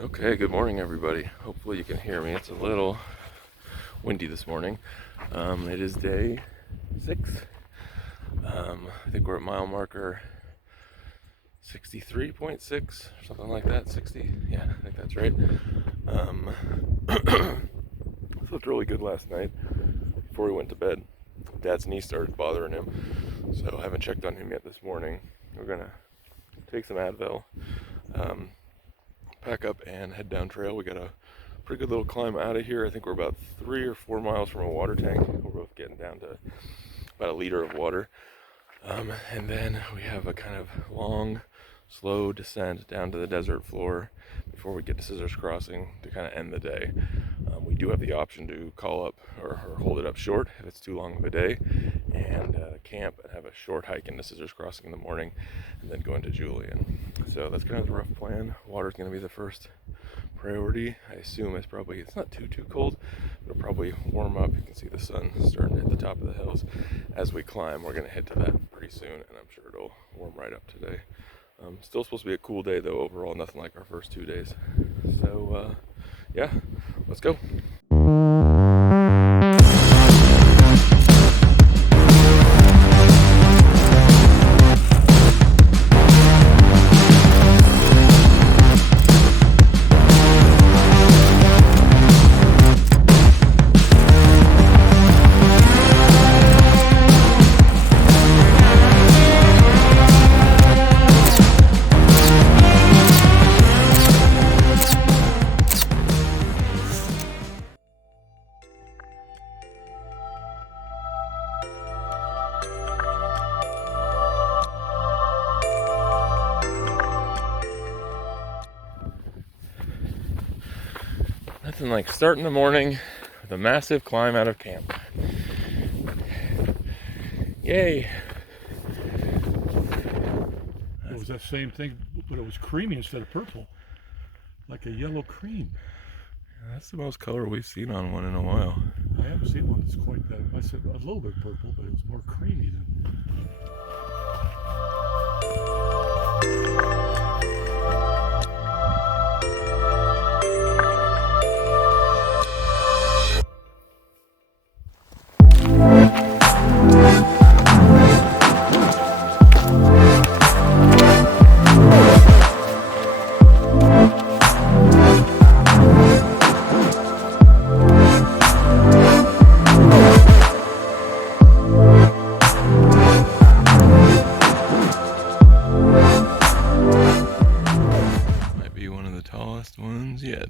Okay, good morning everybody. Hopefully you can hear me. It's a little windy this morning. It is day 6. I think we're at mile marker 63.6 or something like that. 60, yeah, I think that's right. Slept really good last night before we went to bed. Dad's knee started bothering him, so I haven't checked on him yet this morning. We're gonna take some Advil, pack up and head down trail. We got a pretty good little climb out of here. I think we're about 3 or 4 miles from a water tank. We're both getting down to about a liter of water. And then we have a kind of long, slow descent down to the desert floor before we get to Scissors Crossing to kind of end the day. We do have the option to call up or hold it up short if it's too long of a day, and camp and have a short hike into Scissors Crossing in the morning and then go into Julian. So that's kind of the rough plan. Water's going to be the first priority. I assume it's not too cold. It'll probably warm up. You can see the sun starting to hit the top of the hills as we climb. We're going to head to that pretty soon, and I'm sure it'll warm right up today. Still supposed to be a cool day though overall, nothing like our first 2 days. So yeah, let's go. Nothing like starting the morning with a massive climb out of camp. Yay! It was that same thing, but it was creamy instead of purple, like a yellow cream. That's the most color we've seen on one in a while. I haven't seen one that's quite that. I said a little bit purple, but it was more creamy than. Ones yet.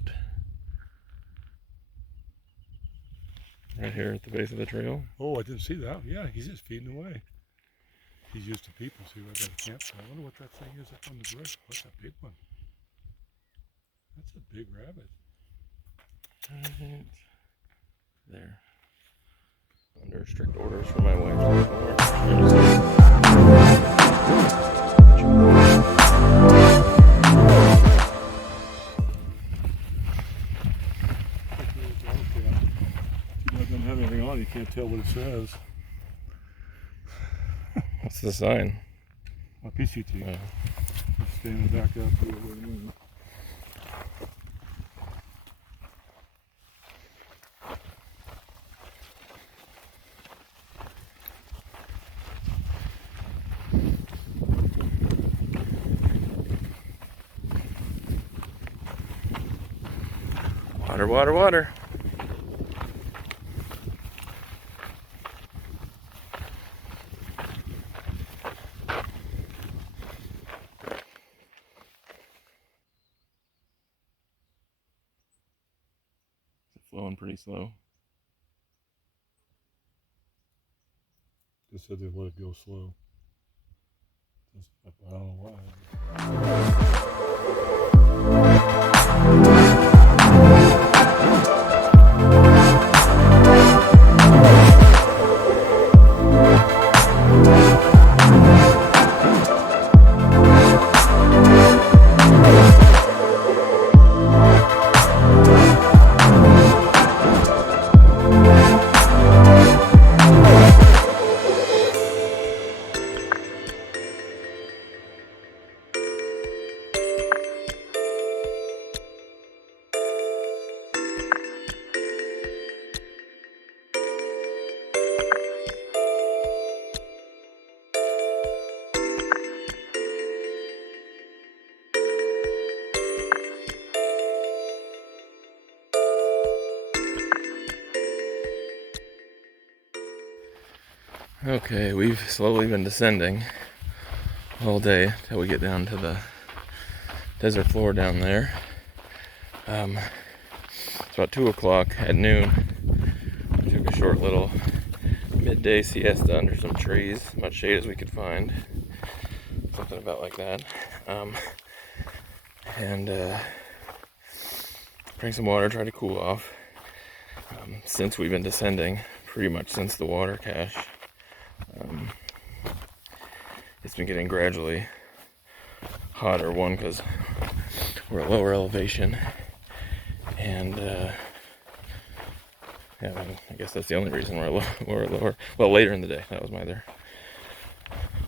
Right here at the base of the trail. Oh, I didn't see that. Yeah, he's just feeding away. He's used to people, so I got a campsite. I wonder what that thing is up on the bush. What's that big one? That's a big rabbit. Right there. Under strict orders from my wife. Doesn't have anything on it, you can't tell what it says. What's the sign? PCT. Oh. Standing back up here. Wait a minute. Water, water, water. Flowing pretty slow. Just said they let it go slow. I don't know why. Okay, we've slowly been descending all day till we get down to the desert floor down there. It's about 2 o'clock at noon. We took a short little midday siesta under some trees, as much shade as we could find. Something about like that. Drank some water, tried to cool off. Since we've been descending, pretty much since the water cache, it's been getting gradually hotter. One, because we're at lower elevation, and yeah, I guess that's the only reason we're lower. Well, later in the day, that was my other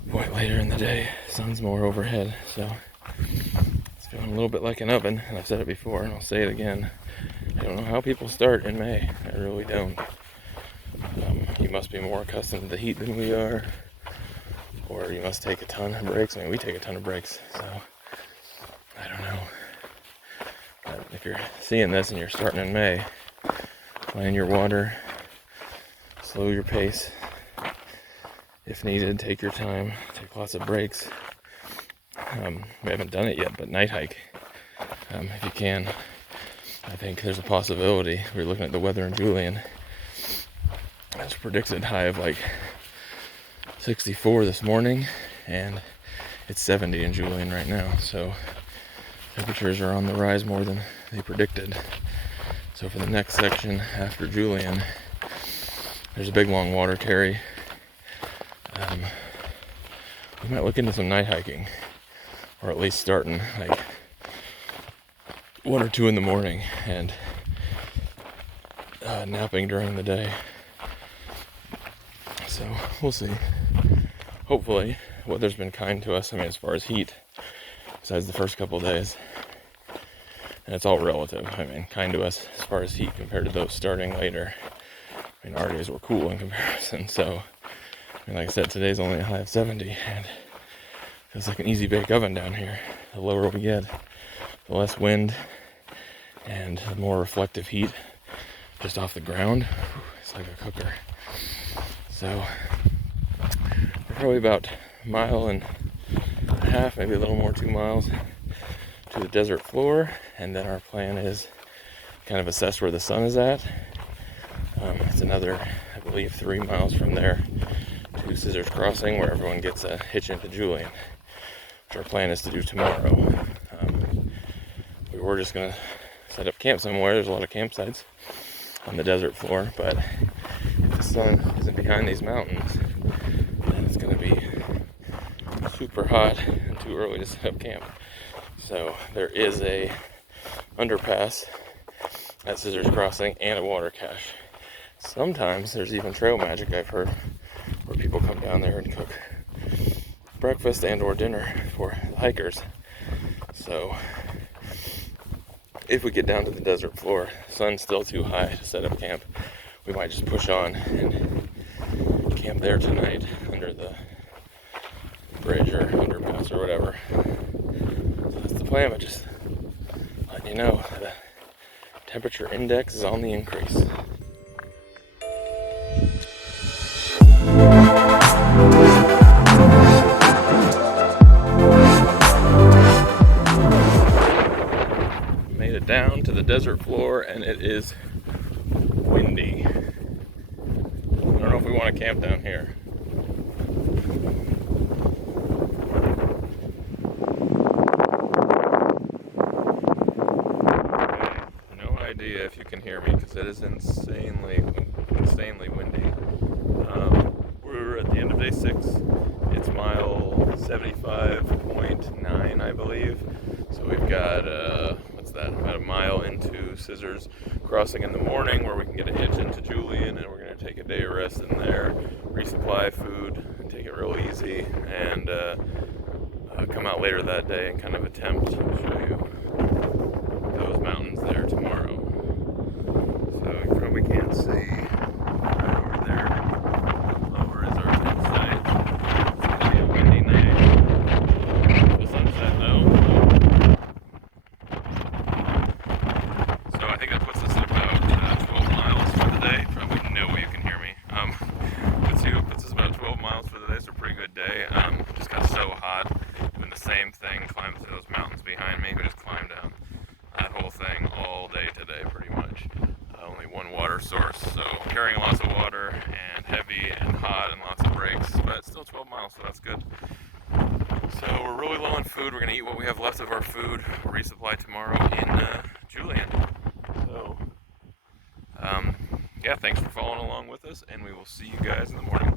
point. Later in the day, sun's more overhead, so it's feeling a little bit like an oven. And I've said it before, and I'll say it again. I don't know how people start in May. I really don't. You must be more accustomed to the heat than we are, or you must take a ton of breaks. I mean, we take a ton of breaks, so I don't know. But if you're seeing this and you're starting in May, plan your water, slow your pace. If needed, take your time, take lots of breaks. We haven't done it yet, but night hike, if you can. I think there's a possibility. We were looking at the weather in Julian. It's predicted high of like 64 this morning, and it's 70 in Julian right now. So temperatures are on the rise more than they predicted. So for the next section after Julian, there's a big long water carry. We might look into some night hiking, or at least starting like 1 or 2 in the morning and napping during the day. So we'll see. Hopefully weather's been kind to us. I mean, as far as heat, besides the first couple days, and it's all relative. I mean, kind to us as far as heat compared to those starting later. I mean, our days were cool in comparison. So I mean, like I said, today's only a high of 70, and it feels like an easy bake oven down here. The lower we get, the less wind and the more reflective heat just off the ground. It's like a cooker. So we're probably about a mile and a half, maybe a little more, 2 miles to the desert floor, and then our plan is kind of assess where the sun is at. It's another, I believe, 3 miles from there to Scissors Crossing, where everyone gets a hitch into Julian, which our plan is to do tomorrow. We were just gonna set up camp somewhere. There's a lot of campsites on the desert floor, but if the sun isn't behind these mountains, then it's gonna be super hot and too early to set up camp. So there is a underpass at Scissors Crossing and a water cache. Sometimes there's even trail magic, I've heard, where people come down there and cook breakfast and or dinner for the hikers. So if we get down to the desert floor, the sun's still too high to set up camp, we might just push on and camp there tonight under the bridge or underpass or whatever. So that's the plan, but just letting you know, the temperature index is on the increase. Made it down to the desert floor, and it is windy. I don't know if we want to camp down here. No idea if you can hear me, because it is insanely windy. We're at the end of day 6. It's mile 75.9, I believe. So we've got about a mile into Scissors Crossing in the morning, where we can get a hitch into Julian, and we're going to take a day of rest in there, resupply food, and take it real easy, and come out later that day and kind of attempt to show you those mountains there tomorrow. So you probably can't see right over there. Lower is our tent site. It's going to be a windy night. The sunset though. So I think that puts us at about 12 miles for the day. Probably no way you can hear me. Puts us about 12 fly tomorrow in Julian. So, yeah, thanks for following along with us, and we will see you guys in the morning.